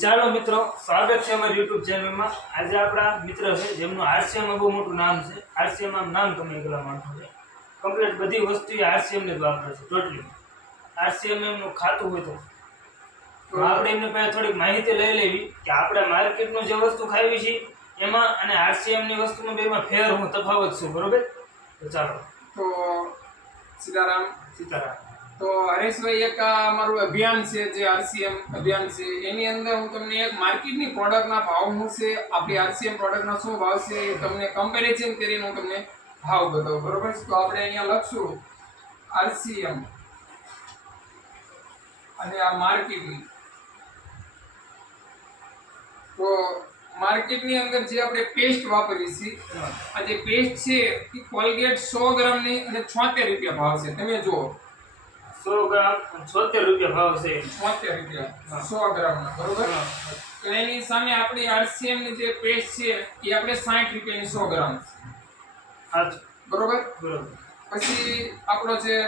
ચાલો મિત્રો સ્વાગત છે અમારી યુટ્યુબ ચેનલમાં આજે આપણા મિત્ર છે જેમનું આરસીએમમાં બહુ મોટું નામ છે. આરસીએમ આમ નામ તમે એકલા માણસો છે. કમ્પ્લીટ બધી વસ્તુ એ આરસીએમને જ વાપરે છે ટોટલી આરસીએમ એમનું ખાતું હોય તો. આપણે એમની પાસે થોડીક માહિતી લઈ લેવી કે આપણે માર્કેટનું જે વસ્તુ ખાવી છે એમાં અને આરસીએમની વસ્તુમાં બેમાં ફેર હું તફાવત છું બરોબર? તો ચાલો. તો સીતારામ. સીતારામ. તો હરેશભાઈ એક અમારું અભિયાન છે, જે આરસીએમ અભિયાન છે, એની અંદર હું તમને એક માર્કેટની પ્રોડક્ટના ભાવ શું છે આપણી આરસીએમ પ્રોડક્ટના શું ભાવ છે એ તમને કમ્પેરિઝન કરીને હું તમને ભાવ બતાવું, બરોબર? તો આપણે અહીંયા લખશું, આરસીએમ અને આ માર્કેટની. તો માર્કેટની અંદર જે આપણે પેસ્ટ વાપરીએ છીએ, આ જે પેસ્ટ છે એ કોલગેટ સો ગ્રામની અને છોતેર રૂપિયા ભાવ છે, તમે જુઓ. સો ગ્રામ છોતેર રૂપિયા ભાવ છે. છોતેર રૂપિયા. સો ગ્રામના બરોબર? તો એની સામે આપણી આરસીએમની જે પેસ્ટ છે એ આપણે સાઠ રૂપિયાની સો ગ્રામ બરોબર? બરોબર. પછી આપણો જે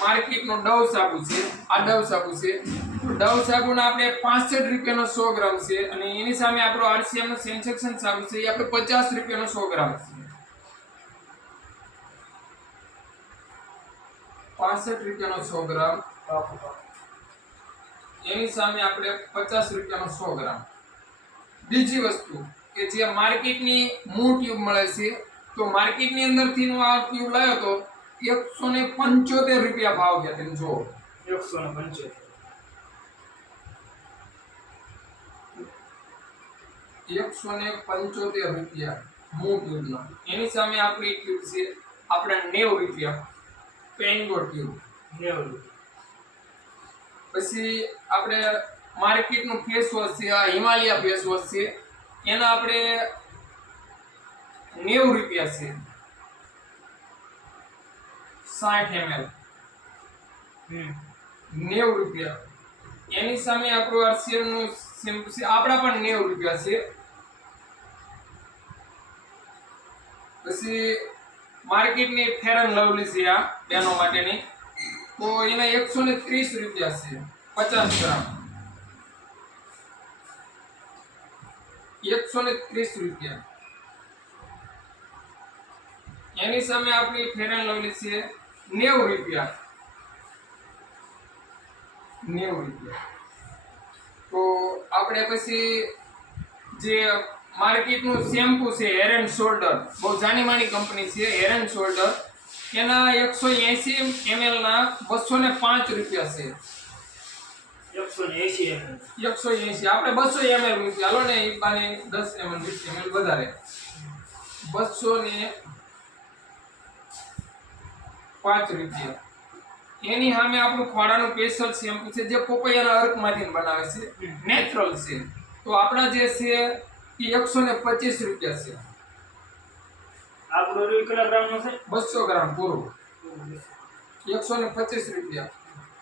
માર્કેટનો ડવ સાબુ છે આ ડવ સાબુ છે. ડવ સાબુના આપણે પાસઠ રૂપિયાનો સો ગ્રામ છે અને એની સામે આપણો આરસીએમ નો સેન્સેક્શન સાબુ છે એ આપણે પચાસ રૂપિયાનો સો ગ્રામ છે. પાસઠ રૂપિયાનો સો ગ્રામ એની સામે આપણે પચાસ રૂપિયાનો સો ગ્રામ. બીજી વસ્તુ કે જે માર્કેટની મૂળ ટ્યુબ મળે છે તો માર્કેટની અંદરથી હું આ ટ્યુબ લાવ્યો તો એકસો ને પંચોતેર રૂપિયા ભાવ છે તમે જુઓ. એકસો ને પંચોતેર. એકસો ને પંચોતેર રૂપિયા મૂળ ટ્યુબના એની સામે આપણી ટ્યુબ છે આપણા નેવું રૂપિયા. ટ્યુબ નેવું પછી આપણે માર્કેટનું ફેસ વોશ છે આ હિમાલયા ફેસ વોશ છે એના આપણે નેવું રૂપિયા છે. સાઠ એમએલ નેવું રૂપિયા. એની સામે આપણું આરસીએલનું નું શેમ્પુ છે આપણા પણ નેવું રૂપિયા છે. પછી માર્કેટની ફેર એન્ડ લવલી છે આ બેનો માટેની. તો એના એકસો ને ત્રીસ રૂપિયા છે, પચાસ ગ્રામ. એકસો ને ત્રીસ રૂપિયા. એની સામે આપણી ફેર એન્ડ લવલી છે, નેવું રૂપિયા. નેવું રૂપિયા. તો આપણે પછી જે માર્કેટનું શેમ્પુ છે હેર એન્ડ શોલ્ડર બહુ જાણી માની કંપની છે હેર એન્ડ શોલ્ડર એના એકસો એંસી એમએલ ના બસો ને પાંચ રૂપિયા છે. એકસો એંસી આપણે બસો એમએલ મૂકી હાલો ને એ બાને દસ એમએલ વીસ એમએલ વધારે. બસો ને પાંચ રૂપિયા. એની સામે આપણું ખોડાનું સ્પેશિયલ શેમ્પુ છે જે પોપૈયાના અર્કમાંથી બનાવે છે. નેચરલ છે. તો આપણા જે છે એ એકસો ને પચીસ રૂપિયા છે. આપણો રૂ કેટલા ગ્રામનો છે? બસો ગ્રામ પૂરું. એકસો ને પચીસ રૂપિયા.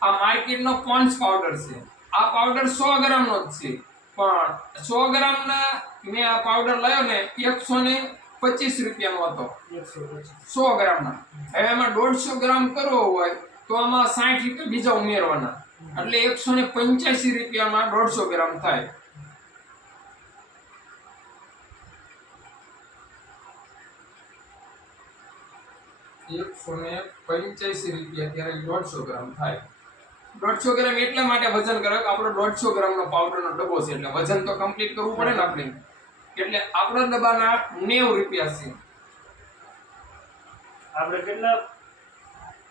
આ માર્કેટનો પોન્સ પાવડર છે. આ પાવડર સો ગ્રામનો જ છે. પણ સો ગ્રામના મેં આ પાવડર લાવ્યો ને એકસો ને પચીસ રૂપિયાનો હતો. સો ગ્રામના. હવે એમાં દોઢસો ગ્રામ કરવો હોય તો આમાં સાઠ રૂપિયા બીજા ઉમેરવાના. એટલે એકસો ને પંચ્યાસી રૂપિયામાં દોઢસો ગ્રામ થાય. એકસો ને પંચ્યાસી રૂપિયા ત્યારે દોઢસો ગ્રામ થાય. દોઢસો ગ્રામ એટલા માટે વજન કરે કે આપણો દોઢસો ગ્રામનો પાવડરનો ડબ્બો છે એટલે વજન તો કમ્પ્લીટ કરવું પડે ને આપણે. એટલે આપણા ડબ્બાના નેવું રૂપિયા છે. આપણે કેટલા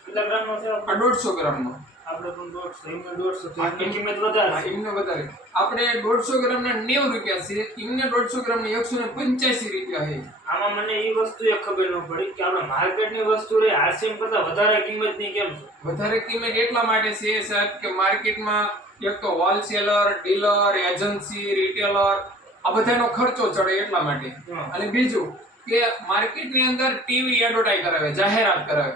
કેટલા ગ્રામનો છે? દોઢસો ગ્રામનો. આપણે પણ દોઢસો એમને દોઢસો કિંમત વધારે એમને વધારે. આપણે દોઢસો ગ્રામના નેવું રૂપિયા છે. એમને દોઢસો ગ્રામના એકસો ને પંચ્યાસી રૂપિયા છે. આમાં મને એ વસ્તુ ખબર ન પડી કે આપણે માર્કેટની વસ્તુ રે આરસીએમ કરતા વધારે કિંમતની કેમ છે? વધારે કિંમત એટલા માટે છે સાહેબ કે માર્કેટમાં એક તો હોલસેલર ડીલર એજન્સી રિટેલર આ બધાનો ખર્ચો ચડે એટલા માટે. અને બીજું કે માર્કેટની અંદર ટીવી એડવર્ટાઇઝ કરાવે જાહેરાત કરાવે.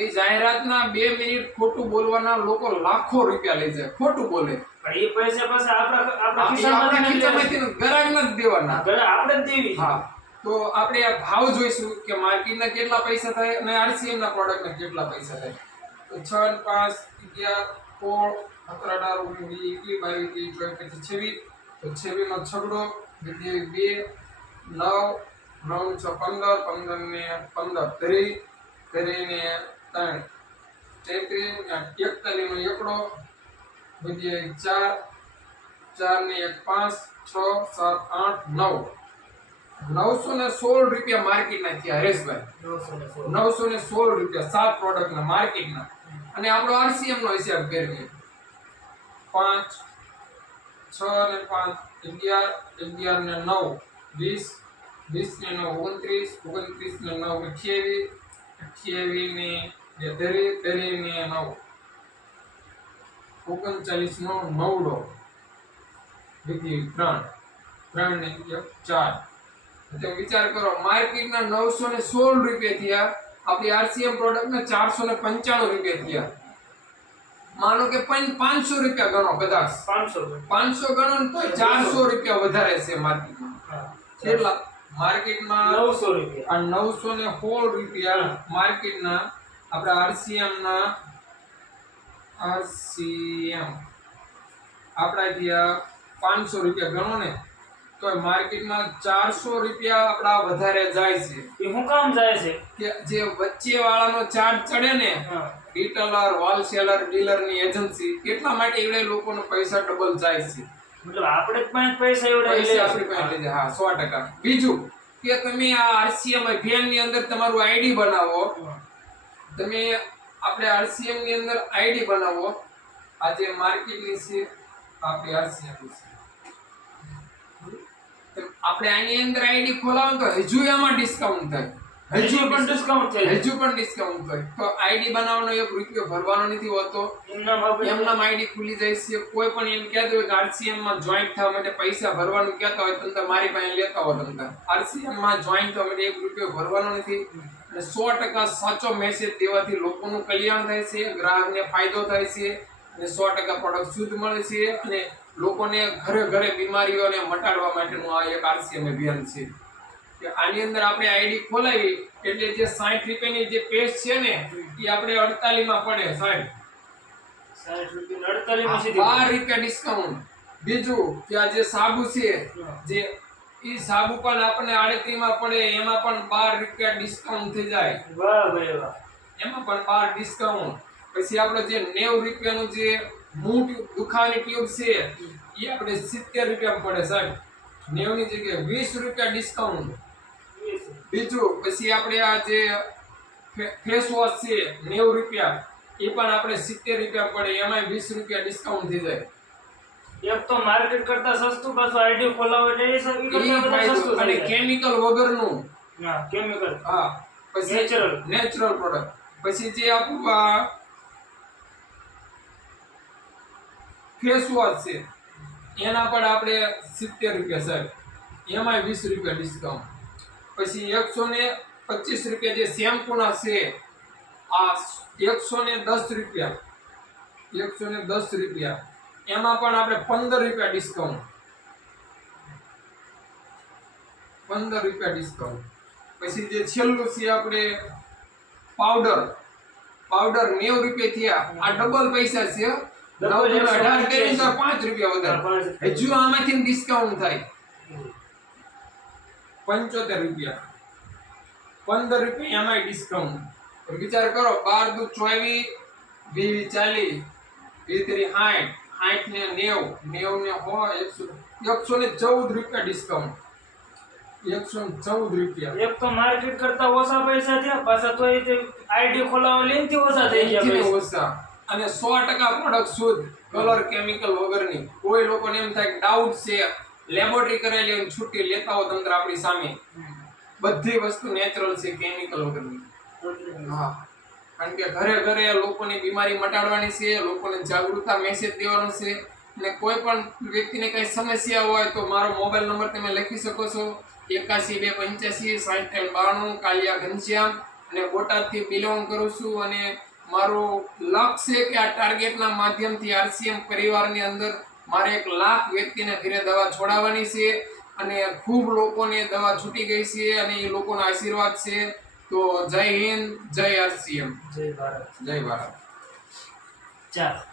એ જાહેરાતના બે મિનિટ ખોટું બોલવાના લોકો લાખો રૂપિયા લઈ જાય ખોટું બોલે. એ પૈસા આપણા નથી દેવાના. આપણે જ દેવી હા તો આપણે આ ભાવ જોઈશું કે માર્કેટના કેટલા પૈસા થાય અને આરસીએમ ના પ્રોડક્ટના કેટલા પૈસા થાય. તો છ પાંચ અગિયાર સોળ સત્તર અઢાર ઓગણીસ વીસ એકવીસ બાવીસ ત્રેવીસ ચોવીસ પચીસ છવ્વીસ. તો છેલ્લીનો છગડો બે નવ નવ છ પંદર પંદર ને પંદર ત્રી ત્રી ને ત્રણ. તેત્રીસ એકતાલીસ નો એકડો વિદ્યાવી ચાર ચાર ને એક પાંચ છ સાત આઠ નવ. નવસો ને સોળ રૂપિયા માર્કેટના થયા હરેશભાઈ. નવસો ને સોળ. નવસો ને સોળ રૂપિયા સાત પ્રોડક્ટના માર્કેટના. અને આપણો આરસીએમ નો હિસાબ કરીએ. પાંચ છ ને પાંચ અગિયાર અગિયાર ને નવ વીસ વીસ નવ ઓગણત્રીસ નવ અઠ્યાવીસ અઠ્યાવીસ બે ધરી નવ. નો નવડો. બીજી ત્રણ. ત્રણ ને એક ચાર. તો વિચાર કરો માર્કેટના નવસો ને સોળ રૂપિયા થયા આપણી આરસીએમ પ્રોડક્ટના ચારસો ને પંચાણું રૂપિયા થયા. માનો કે પાંચસો રૂપિયા ગણો કદાચ. પાંચસો પાંચસો ગણો ને તો ચારસો રૂપિયા વધારે છે માર્કેટમાં. કેટલા માર્કેટમાં નવસો રૂપિયા. આ નવસો ને સોળ રૂપિયા માર્કેટના આપણા આરસીએમના આરસીએમ. આપણા ત્યાં પાંચસો રૂપિયા ગણો ને તો માર્કેટમાં ચારસો રૂપિયા આપણા વધારે જાય છે. એ શું કામ જાય છે? કે જે વચ્ચે વાળાનો ચાર્જ ચડે ને રિટેલર હોલસેલર ડીલરની એજન્સી એટલા માટે એવડે લોકોનો પૈસા ડબલ જાય છે. મતલબ આપણે જ પૈસા એવડા પૈસા આપણી પાસે લઈ હા સો ટકા. બીજું કે તમે આ આરસીએમ અભિયાનની અંદર તમારું આઈડી બનાવો. તમે આપણે આરસીએમની અંદર આઈડી બનાવો. આ જે માર્કેટની છે આપણી આરસીએમ છે. આપણે આની અંદર આઈડી ખોલાવો તો હજુ એમાં ડિસ્કાઉન્ટ થાય. હજુ પણ ડિસ્કાઉન્ટ છે. હજુ પણ ડિસ્કાઉન્ટ થાય તો આઈડી બનાવવાનો એક રૂપિયો ભરવાનો નથી હોતો. એમના આઈડી ખુલી જાય છે. કોઈ પણ એમ કહેતો હોય કે આરસીએમમાં જોઈન્ટ થવા માટે પૈસા ભરવાનું કહેતા હોય તમે મારી પાસે લેતા હો તમે આરસીએમમાં જોઈન્ટ થવા માટે એક રૂપિયો ભરવાનો નથી. અને સો ટકા સાચો મેસેજ દેવાથી લોકોનું કલ્યાણ થાય છે ગ્રાહકને ફાયદો થાય છે અને સો ટકા પ્રોડક્ટ શુદ્ધ મળે છે. અને લોકોને ઘરે ઘરે બીમારીઓને મટાડવા માટેનું આ એક આરસીએમ અભિયાન છે. કે આની અંદર આપણે આઈડી ખોલાવી એટલે જે સાઠ રૂપિયાની જે પેસ્ટ છે ને એ આપણે અડતાલીસમાં પડે સાઠ સાઠ રૂપિયા અડતાલીસ બાર રૂપિયા ડિસ્કાઉન્ટ બીજું કે આ જે સાબુ છે જે ઈ સાબુ પણ આપણને આડત્રીસ પડે એમાં પણ બાર રૂપિયા ડિસ્કાઉન્ટ થઈ જાય. વાહ ભાઈ વાહ. એમાં પણ બાર ડિસ્કાઉન્ટ પછી આપણે જે નેવ રૂપિયાનું જે મૂઠ દુખાવાની ટ્યુબ છે એ આપણે સિત્તેર રૂપિયા પડે સાહેબ. નેવની જગ્યાએ વીસ રૂપિયા ડિસ્કાઉન્ટ. બીજું પછી આપણે આ જે ફેસ વોશ છે નેવું રૂપિયા એ પણ આપણે સિત્તેર રૂપિયા પડે એમાં વીસ રૂપિયા ડિસ્કાઉન્ટ થઈ જાય. એક તો માર્કેટ કરતા સસ્તું પાછું આઈડી ખોલાવો એટલે. સસ્તું અને કેમિકલ વગરનું. હા કેમિકલ હા પછી નેચરલ નેચરલ પ્રોડક્ટ પછી જે આપણું આ ફેસ વોશ છે એના પર આપણે સિત્તેર રૂપિયા સાહેબ એમાં વીસ રૂપિયા ડિસ્કાઉન્ટ પછી એકસો ને પચીસ રૂપિયા જે શેમ્પૂના છે આ એકસો ને દસ રૂપિયા એકસો ને દસ રૂપિયા એમાં પણ આપણે પંદર રૂપિયા ડિસ્કાઉન્ટ પંદર રૂપિયા ડિસ્કાઉન્ટ પછી જે છેલ્લું છે આપણે પાવડર. પાવડર નેવું રૂપિયા થયા. આ ડબલ પૈસા છે. નવ અઢાર કરીને પાંચ રૂપિયા વધારે. હજુ આમાંથી ડિસ્કાઉન્ટ થાય. પંચોતેર રૂપિયા. પંદર રૂપિયા એમાંય ડિસ્કાઉન્ટ વિચાર કરો બાર દુ ચોવીસ વીસ ચાલીસ વીતરી સાઠ સાઠ ને નેવ નેવ ને હો એકસો એકસો ને ચૌદ રૂપિયા ડિસ્કાઉન્ટ એકસો ને ચૌદ રૂપિયા. એક તો માર્કેટ કરતા ઓછા પૈસા થયા પાછા તો એ આઈડી ખોલાવા લઈને ઓછા થઈ ગયા ઓછા. અને સો ટકા પ્રોડક્ટ શુદ્ધ કલર કેમિકલ વગરની. કોઈ લોકોને એમ થાય કે ડાઉટ છે. લેબોરેટરી કરેલી હોય છૂટી લેતા હોય તંત્ર આપણી સામે. બધી વસ્તુ નેચરલ છે કેમિકલ વગરની. કારણ કે ઘરે ઘરે લોકોની બીમારી મટાડવાની છે, લોકોને જાગૃતતા મેસેજ દેવાનો છે. અને કોઈ પણ વ્યક્તિને કઈ સમસ્યા હોય તો મારો મોબાઈલ નંબર તમે લખી શકો છો. એકાસી બે પંચ્યાસી સાઠ ત્રણ બાણું, કાલિયા ઘનશ્યામ. અને બોટાદથી બિલોંગ કરું છું અને મારો લક્ષ્ય છે કે આ ટાર્ગેટના માધ્યમથી આરસીએમ પરિવારની અંદર મારે એક લાખ વ્યક્તિને ઘરે દવા છોડાવવાની છે અને ખૂબ લોકોને દવા છૂટી ગઈ છે અને એ લોકોનો આશીર્વાદ છે. તો જય હિન્દ જય આરસીએમ. જય ભારત. જય ભારત. ચાલ.